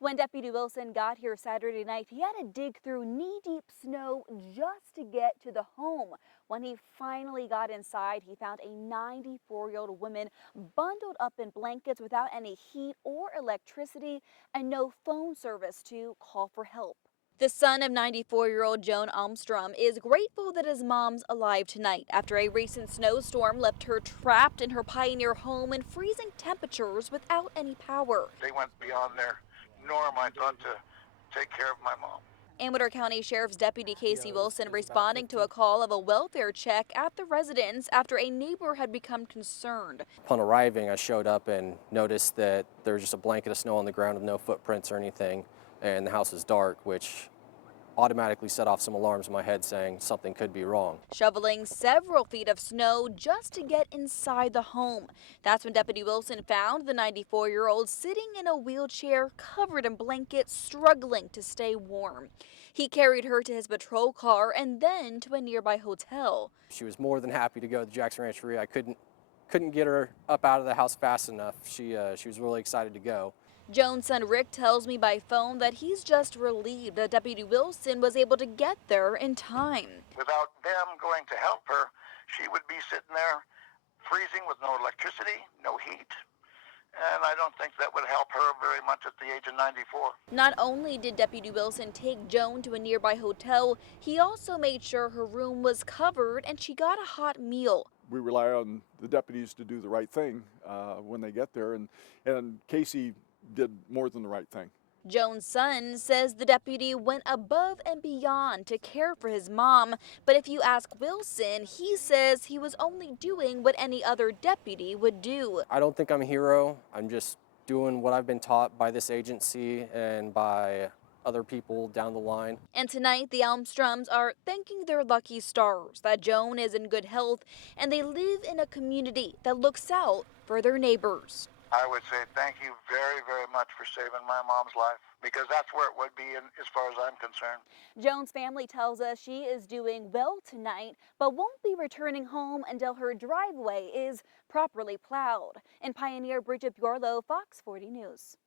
When Deputy Wilson got here Saturday night, he had to dig through knee-deep snow just to get to the home. When he finally got inside, he found a 94-year-old woman bundled up in blankets without any heat or electricity and no phone service to call for help. The son of 94-year-old Joan Armstrong is grateful that his mom's alive tonight after a recent snowstorm left her trapped in her Pioneer home in freezing temperatures without any power. They went beyond their norm, I thought, to take care of my mom. Amador County Sheriff's Deputy Casey Wilson responding to a call of a welfare check at the residence after a neighbor had become concerned. Upon arriving, I showed up and noticed that there was just a blanket of snow on the ground with no footprints or anything, and the house is dark, which automatically set off some alarms in my head saying something could be wrong. Shoveling several feet of snow just to get inside the home. That's when Deputy Wilson found the 94-year-old sitting in a wheelchair covered in blankets, struggling to stay warm. He carried her to his patrol car and then to a nearby hotel. She was more than happy to go to the Jackson Rancheria. I couldn't get her up out of the house fast enough. She was really excited to go. Joan's son Rick tells me by phone that he's just relieved that Deputy Wilson was able to get there in time. Without them going to help her, she would be sitting there freezing with no electricity, no heat. And I don't think that would help her very much at the age of 94. Not only did Deputy Wilson take Joan to a nearby hotel, he also made sure her room was covered and she got a hot meal. We rely on the deputies to do the right thing when they get there, and Casey did more than the right thing. Joan's son says the deputy went above and beyond to care for his mom, but if you ask Wilson, he says he was only doing what any other deputy would do. I don't think I'm a hero. I'm just doing what I've been taught by this agency and by other people down the line. And tonight, the Armstrongs are thanking their lucky stars that Joan is in good health and they live in a community that looks out for their neighbors. I would say thank you very, very much for saving my mom's life, because that's where it would be as far as I'm concerned. Joan's family tells us she is doing well tonight, but won't be returning home until her driveway is properly plowed. In Pioneer, Bridget Bjorlo, Fox 40 News.